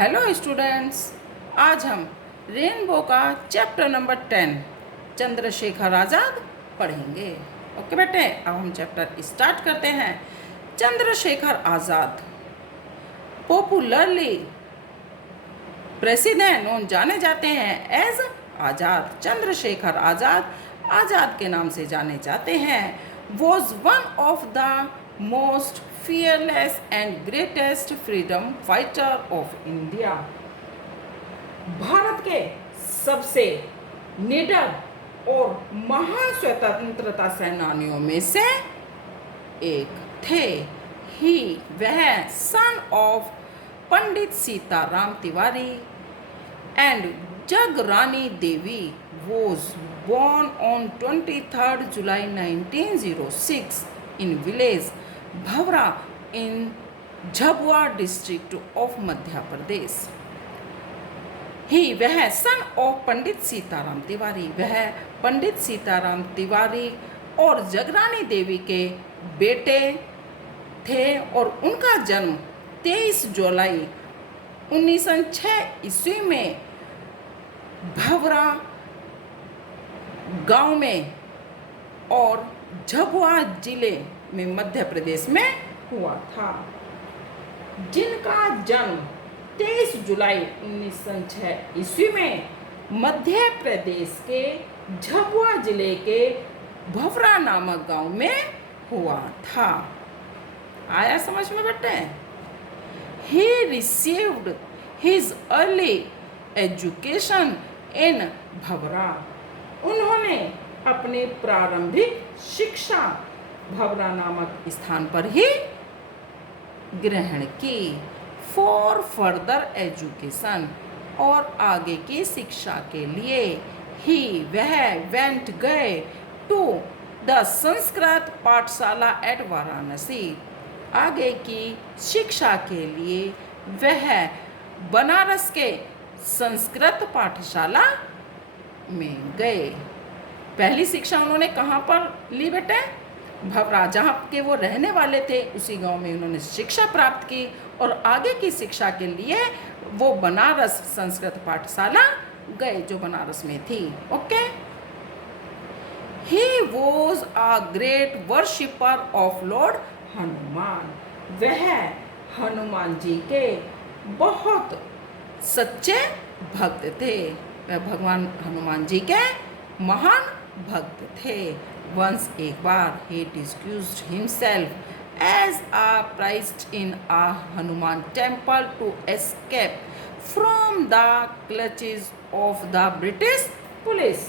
Hello students, आज हम rainbow का चैप्टर नंबर 10 चंद्रशेखर आज़ाद पढ़ेंगे। ओके बेटे, अब हम चैप्टर स्टार्ट करते हैं। Chandrashekhar Azad popularly president known जाने जाते हैं एज आज़ाद। चंद्रशेखर आज़ाद आज़ाद के नाम से जाने जाते हैं। Was one of the most fearless and greatest freedom fighter of India। Bharat के सबसे निडर और महान स्वतंत्रता सेनानियों में से एक थे। वह son of Pandit Sitaram Tiwari and Jagrani Devi was born on 23rd July 1906 in village Bhawra in Jhabua district of Madhya Pradesh. वह सन ऑफ पंडित सीताराम तिवारी, वह पंडित सीताराम तिवारी और जगरानी देवी के बेटे थे और उनका जन्म 23 जुलाई 1906 ईस्वी में भवरा गांव में और झाबुआ जिले में मध्य प्रदेश में हुआ था। जिनका जन्म 23 जुलाई 1906 ईस्वी में मध्य प्रदेश के झाबुआ जिले के भवरा नामक गांव में हुआ था। आया समझ में बेटे? He received his early education in भवरा। उन्होंने अपनी प्रारंभिक शिक्षा भवरा नामक स्थान पर ही ग्रहण की। फॉर फर्दर एजुकेशन, और आगे की शिक्षा के लिए वह वेंट गए टू द संस्कृत पाठशाला एट वाराणसी। आगे की शिक्षा के लिए वह बनारस के संस्कृत पाठशाला में गए। पहली शिक्षा उन्होंने कहाँ पर ली बेटे? भवरा, जहाँ के वो रहने वाले थे उसी गांव में उन्होंने शिक्षा प्राप्त की और आगे की शिक्षा के लिए वो बनारस संस्कृत पाठशाला गए जो बनारस में थी। Okay. He was a great worshipper of Lord Hanuman. वह हनुमान जी के बहुत सच्चे भक्त थे। वह भगवान हनुमान जी के महान भक्त थे। Once एक बार he disguised himself as a priest in a Hanuman temple to escape from the clutches of the British police।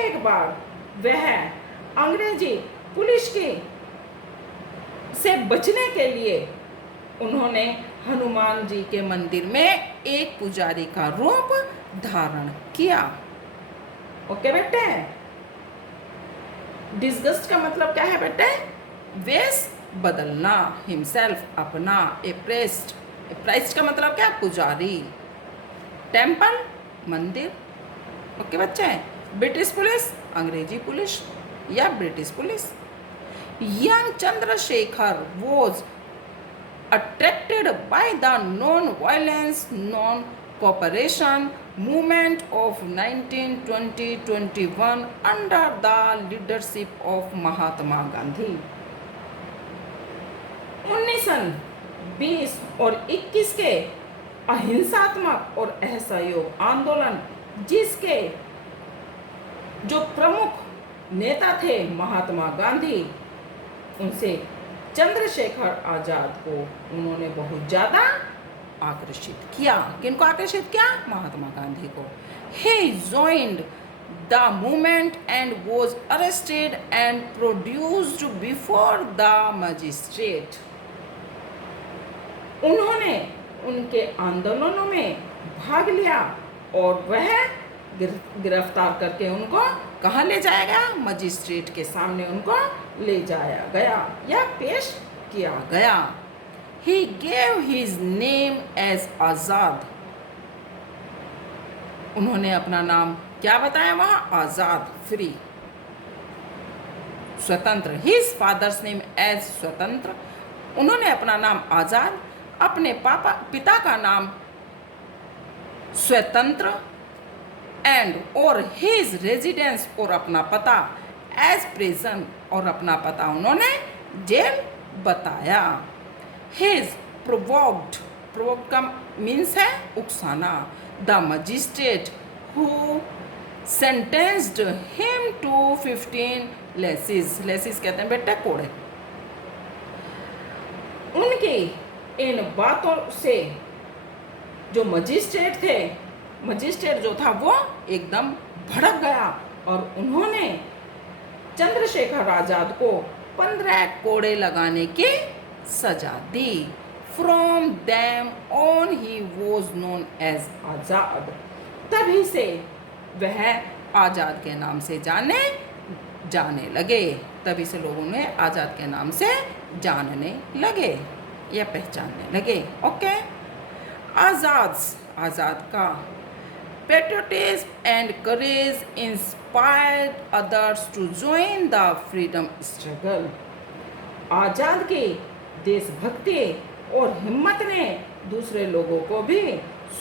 एक बार वह अंग्रेजी पुलिस की से बचने के लिए उन्होंने हनुमान जी के मंदिर में एक पुजारी का रूप धारण किया। ओके बेटे? डिस्गस्ट का मतलब क्या है बेटे? वेश बदलना। हिमसेल्फ अपना। ए प्रेस्ट का मतलब क्या? पुजारी। टेम्पल मंदिर। ओके बच्चे? ब्रिटिश पुलिस अंग्रेजी पुलिस या British police. Young Chandrashekhar was attracted by the non violence non cooperation movement of 1920-21 under the leadership of Mahatma Gandhi. 1920 और 21 के अहिंसात्मक और असहयोग आंदोलन जिसके जो प्रमुख नेता थे महात्मा गांधी, उनसे चंद्रशेखर आजाद को उन्होंने बहुत ज़्यादा आकर्षित किया। किनको आकर्षित किया? महात्मा गांधी को। He joined the movement and was arrested and produced before the magistrate। उन्होंने उनके आंदोलनों में भाग लिया और वह गिरफ्तार करके उनको कहाँ ले जाया गया? मजिस्ट्रेट के सामने उनको ले जाया गया या पेश किया गया। He gave his name as आज़ाद। उन्होंने अपना नाम क्या बताया वहाँ? आज़ाद, फ्री, स्वतंत्र। His father's name as स्वतंत्र। उन्होंने अपना नाम आज़ाद, अपने पिता का नाम स्वतंत्र एंड और हिज रेजिडेंस और अपना पता एज प्रिजन और अपना पता उन्होंने जेल बताया। हिज प्रोवोक्ड का मीन्स है उकसाना। The magistrate who sentenced him to 15 lashes, lashes कहते हैं बेटा कोड़े। उनकी इन बातों से जो मजिस्ट्रेट थे, मजिस्ट्रेट जो था वो एकदम भड़क गया और उन्होंने चंद्रशेखर आजाद को 15 कोड़े लगाने की सजा दी। From them on he was known as Azad. तभी से वह आजाद के नाम से जाने लगे। तभी से लोग उन्हें आजाद के नाम से जानने लगे या पहचानने लगे। ओके, आजाद का patriotism and courage inspired others to join the freedom struggle। आजाद की देशभक्ति और हिम्मत ने दूसरे लोगों को भी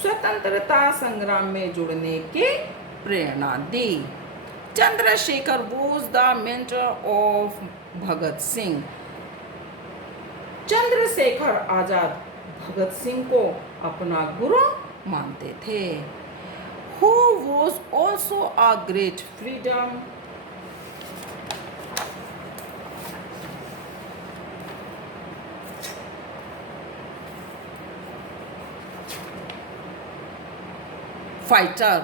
स्वतंत्रता संग्राम में जुड़ने की प्रेरणा दी। Chandrashekhar was the mentor of Bhagat Singh. Chandrashekhar Azad Bhagat Singh को अपना गुरु मानते थे। Who was also a great freedom fighter.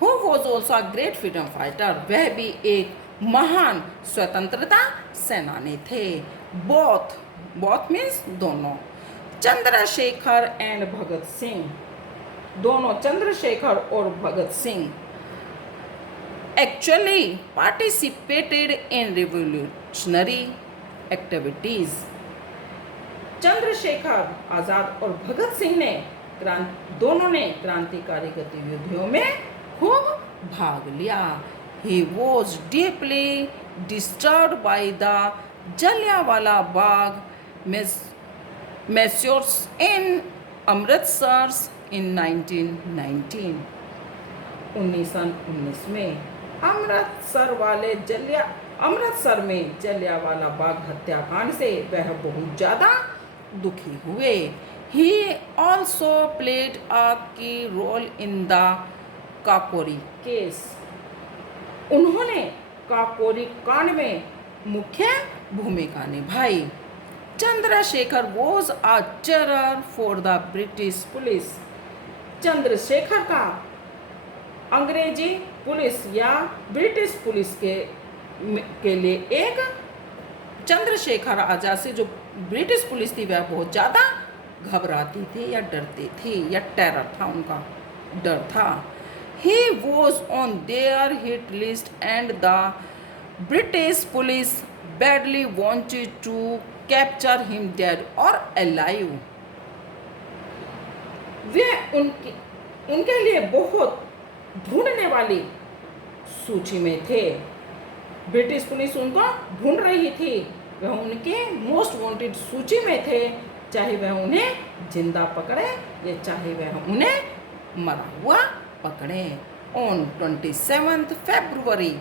Who was also a great freedom fighter। वह भी एक महान स्वतंत्रता सेनानी थे। बोथ मीन्स दोनों। चंद्रशेखर एंड भगत सिंह, दोनों चंद्रशेखर और Bhagat Singh actually participated in revolutionary activities. Chandrashekhar Azad और भगत सिंह ने दोनों ने क्रांतिकारी गतिविधियों में खूब भाग लिया। He was deeply disturbed by the Jallianwala Bagh massacre in Amritsar in 1919। 1919 में अमृतसर में जलियांवाला बाग हत्याकांड से वह बहुत ज़्यादा दुखी हुए। He also played a key role in the Kakori case. उन्होंने काकोरी कांड में मुख्य भूमिका निभाई। Chandrashekhar was a terror for the British police। Chandrashekhar का अंग्रेजी पुलिस या ब्रिटिश पुलिस के लिए एक चंद्रशेखर आजाद से जो ब्रिटिश पुलिस थी वह बहुत ज़्यादा घबराती थी या डरती थी या टेरर था, उनका डर था। He was on their hit list and the British police badly wanted to capture him dead or alive। वे उनके लिए बहुत ढूंढने वाली सूची में थे। ब्रिटिश पुलिस उनको ढूंढ रही थी, वह उनके मोस्ट वांटेड सूची में थे, चाहे वह उन्हें जिंदा पकड़े या चाहे वह उन्हें मरा हुआ पकड़े। On 27 February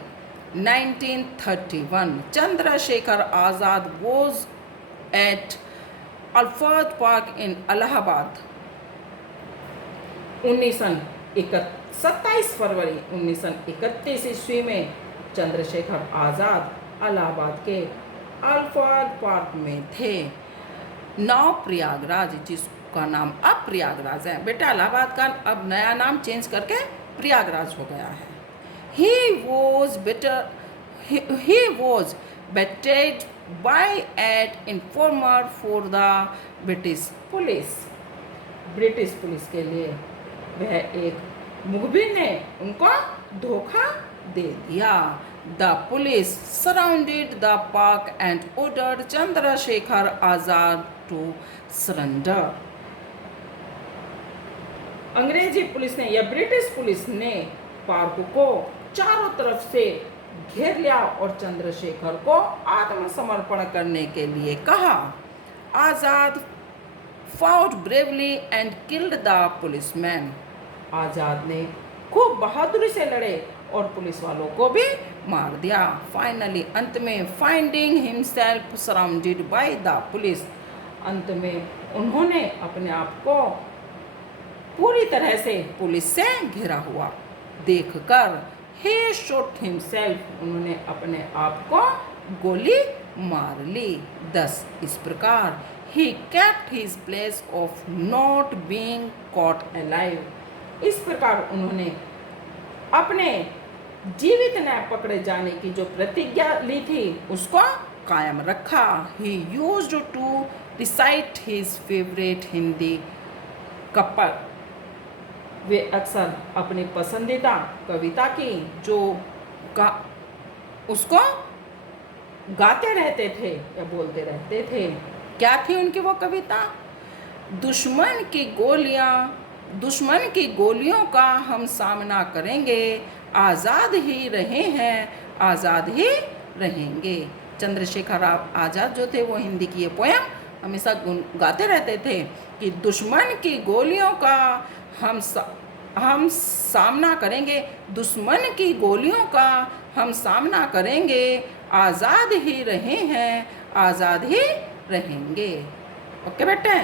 1931 Chandrashekhar Azad was at अल्फाज पार्क इन इलाहाबाद। 27 फरवरी 1931 ईस्वी में चंद्रशेखर आजाद इलाहाबाद के अल्फाज पार्क में थे। नाउ प्रयागराज, जिसका नाम अब प्रयागराज है। बेटा इलाहाबाद का अब नया नाम चेंज करके प्रयागराज हो गया है। He was betrayed by an informer for the British police। British police के लिए वह एक मुखबिर ने उनको धोखा दे दिया। The police surrounded the park and ordered Chandrasekhar Azad to surrender। अंग्रेजी पुलिस ने या ब्रिटिश पुलिस ने पार्क को चारों तरफ से घेर लिया और चंद्रशेखर को आत्मसमर्पण करने के लिए कहा। आजाद fought bravely and killed the policeman। आज़ाद ने खूब बहादुरी से लड़े और पुलिस वालों को भी मार दिया। फाइनली अंत में finding himself surrounded by the police, अंत में उन्होंने अपने आप को पूरी तरह से पुलिस से घिरा हुआ देखकर he shot himself, उन्होंने अपने आप को गोली मार ली। 10 इस प्रकार he kept his place of not being caught alive, इस प्रकार उन्होंने अपने जीवित न पकड़े जाने की जो प्रतिज्ञा ली थी उसको कायम रखा। he used to recite his favorite Hindi couplet, वे अक्सर अपनी पसंदीदा कविता की जो उसको गाते रहते थे या बोलते रहते थे। क्या थी उनकी वो कविता? दुश्मन की गोलियों का हम सामना करेंगे, आज़ाद ही रहे हैं, आज़ाद ही रहेंगे। चंद्रशेखर आज़ाद जो थे वो हिंदी की ये पोयम हमेशा गाते रहते थे कि दुश्मन की गोलियों का हम सामना करेंगे, दुश्मन की गोलियों का हम सामना करेंगे, आज़ाद ही रहे हैं, आज़ाद ही रहेंगे। ओके बेटे।